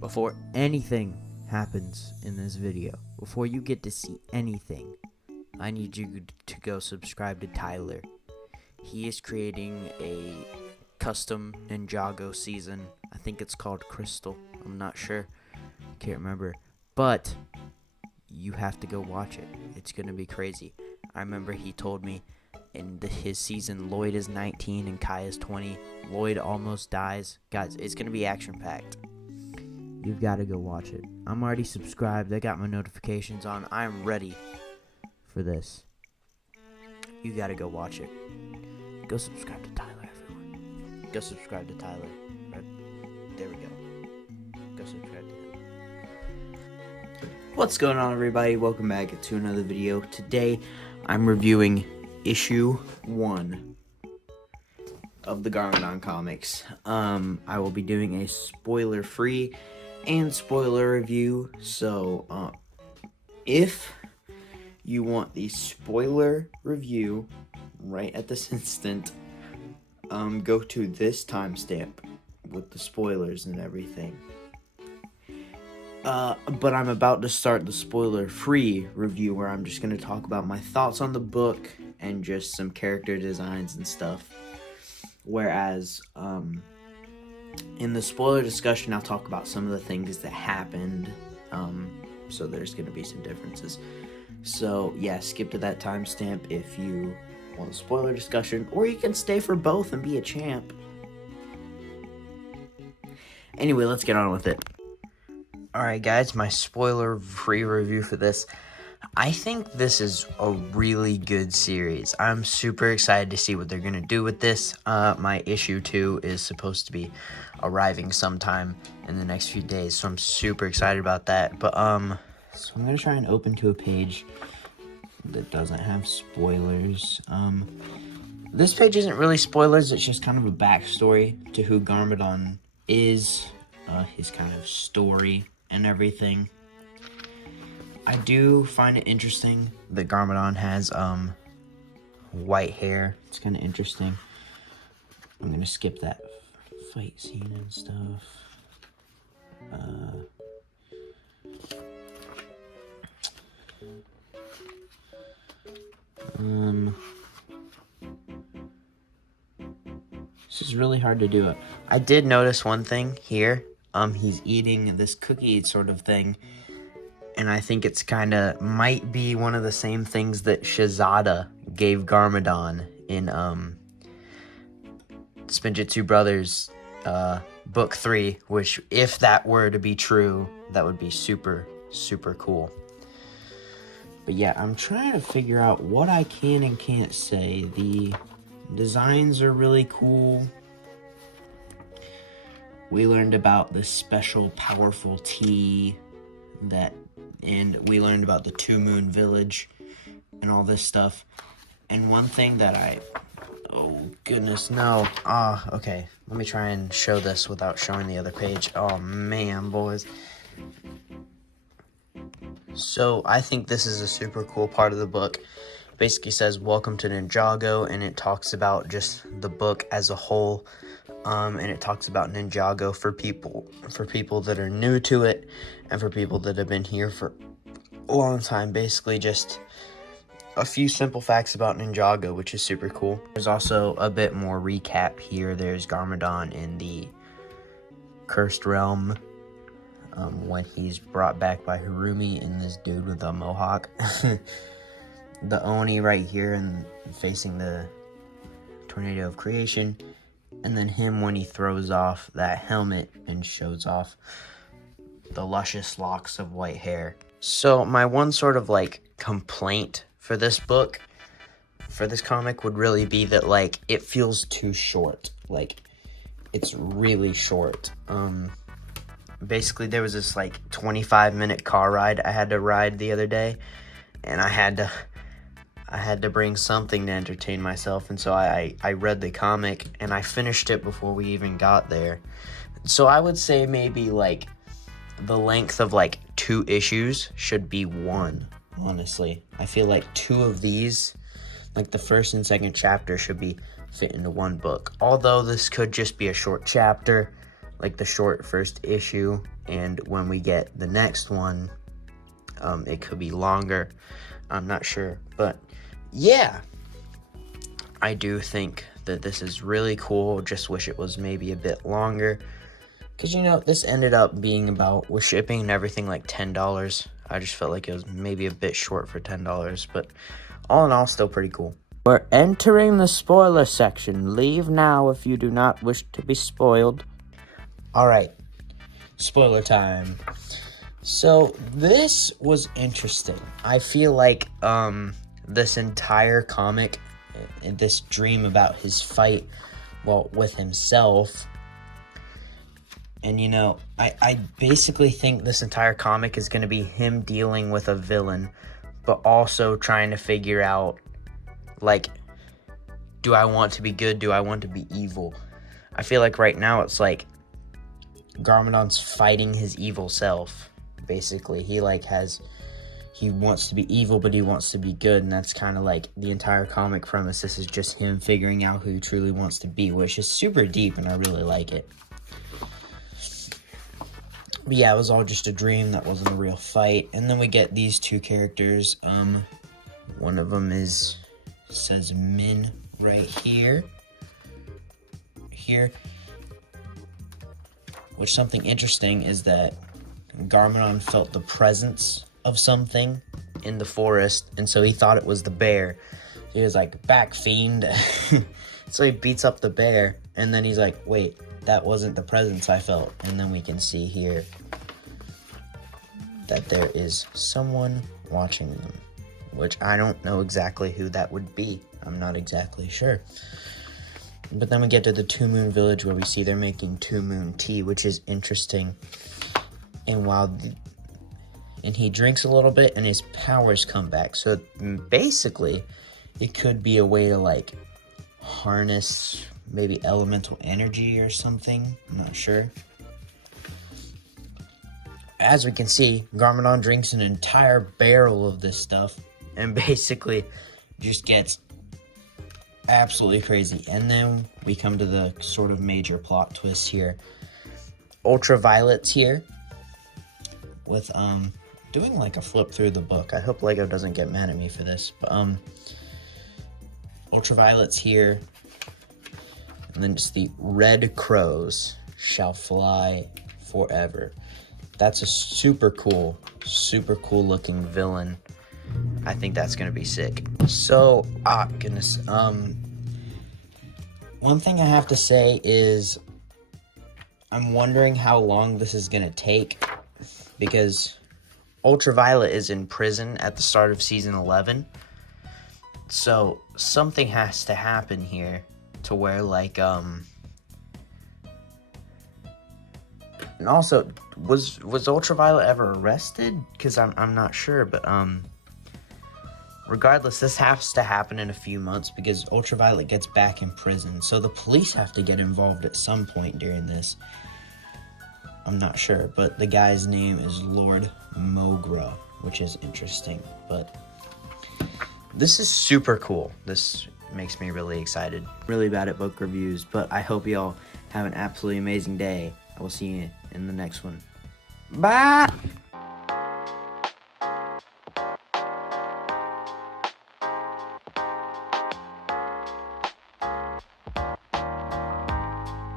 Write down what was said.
Before anything happens in this video, before you get to see anything, I need you to go subscribe to Tyler. He is creating a custom Ninjago season. I think it's called Crystal. I'm not sure. Can't remember. But you have to go watch it. It's going to be crazy. I remember he told me in his season, Lloyd is 19 and Kai is 20. Lloyd almost dies. Guys, it's going to be action-packed. You've got to go watch it. I'm already subscribed. I got my notifications on. I'm ready for this. You got to go watch it. Go subscribe to Tyler, everyone. Go subscribe to Tyler. There we go. Go subscribe to him. What's going on, everybody? Welcome back to another video. Today, I'm reviewing issue 1 of the Garmadon comics. I will be doing a spoiler-free and spoiler review. So, if you want the spoiler review right at this instant, go to this timestamp with the spoilers and everything. But I'm about to start the spoiler-free review where I'm just going to talk about my thoughts on the book and just some character designs and stuff. Whereas, in the spoiler discussion, I'll talk about some of the things that happened. So there's going to be some differences. So, yeah, skip to that timestamp if you want a spoiler discussion, or you can stay for both and be a champ. Anyway, let's get on with it. Alright guys, my spoiler-free review for this. I think this is a really good series. I'm super excited to see what they're going to do with this. My issue 2 is supposed to be arriving sometime in the next few days, so I'm super excited about that. But, so I'm going to try and open to a page that doesn't have spoilers. This page isn't really spoilers, it's just kind of a backstory to who Garmadon is, his kind of story and everything. I do find it interesting that Garmadon has white hair. It's kind of interesting. I'm gonna skip that fight scene and stuff. This is really hard to do. I did notice one thing here. He's eating this cookie sort of thing, and I think it's kind of might be one of the same things that Shazada gave Garmadon in Spinjitzu Brothers book 3, which, if that were to be true, that would be super, super cool. But yeah, I'm trying to figure out what I can and can't say. The designs are really cool. We learned about this special powerful tea and we learned about the Two Moon Village and all this stuff. And one thing that oh goodness, no. Okay, let me try and show this without showing the other page. Oh man, boys. So I think this is a super cool part of the book. Basically says, welcome to Ninjago, and it talks about just the book as a whole. And it talks about Ninjago for people that are new to it, and for people that have been here for a long time. Basically just a few simple facts about Ninjago, which is super cool. There's also a bit more recap here. There's Garmadon in the Cursed Realm, when he's brought back by Harumi and this dude with a mohawk. The Oni right here and facing the Tornado of Creation. And then him when he throws off that helmet and shows off the luscious locks of white hair. So my one sort of like complaint for this book, for this comic, would really be that like it feels too short. Like it's really short. Basically there was this like 25-minute car ride I had to ride the other day, and I had to bring something to entertain myself, and so I read the comic, and I finished it before we even got there. So I would say maybe, like, the length of, like, 2 issues should be 1, honestly. I feel like 2 of these, like the first and second chapter, should be fit into 1 book. Although this could just be a short chapter, like the short first issue, and when we get the next one, it could be longer. I'm not sure, but yeah, I do think that this is really cool. Just wish it was maybe a bit longer, because this ended up being about, with shipping and everything, like $10. I just felt like it was maybe a bit short for $10, but all in all, still pretty cool. We're entering the spoiler section. Leave now if you do not wish to be spoiled. All right, spoiler time. So this was interesting. I feel like this entire comic, this dream about his fight, with himself, and I basically think this entire comic is going to be him dealing with a villain, but also trying to figure out, like, do I want to be good? Do I want to be evil? I feel like right now it's like Garmadon's fighting his evil self. Basically, he wants to be evil, but he wants to be good, and that's kind of like the entire comic premise. This is just him figuring out who he truly wants to be, which is super deep, and I really like it. But yeah, it was all just a dream. That wasn't a real fight. And then we get these two characters. One of them says Min right here. Which, something interesting is that Garmadon felt the presence of something in the forest, and so he thought it was the bear. He was like, back, fiend. So he beats up the bear, and then he's like, wait, that wasn't the presence I felt. And then we can see here that there is someone watching them, which I don't know exactly who that would be. I'm not exactly sure. But then we get to the Two Moon Village, where we see they're making Two Moon tea, which is interesting. And and he drinks a little bit, and his powers come back. So basically, it could be a way to, like, harness maybe elemental energy or something. I'm not sure. As we can see, Garmadon drinks an entire barrel of this stuff, and basically just gets absolutely crazy. And then we come to the sort of major plot twist here. Ultraviolet's here with doing like a flip through the book. I hope Lego doesn't get mad at me for this, but Ultraviolet's here, and then just the red crows shall fly forever. That's a super cool looking villain. I think that's gonna be sick. So, goodness. One thing I have to say is I'm wondering how long this is gonna take, because Ultraviolet is in prison at the start of season 11. So something has to happen here to where, like, and also, was Ultraviolet ever arrested? Because I'm not sure, but regardless, this has to happen in a few months, because Ultraviolet gets back in prison. So the police have to get involved at some point during this. I'm not sure, but the guy's name is Lord Mogra, which is interesting. But this is super cool. This makes me really excited. Really bad at book reviews, but I hope y'all have an absolutely amazing day. I will see you in the next one. Bye!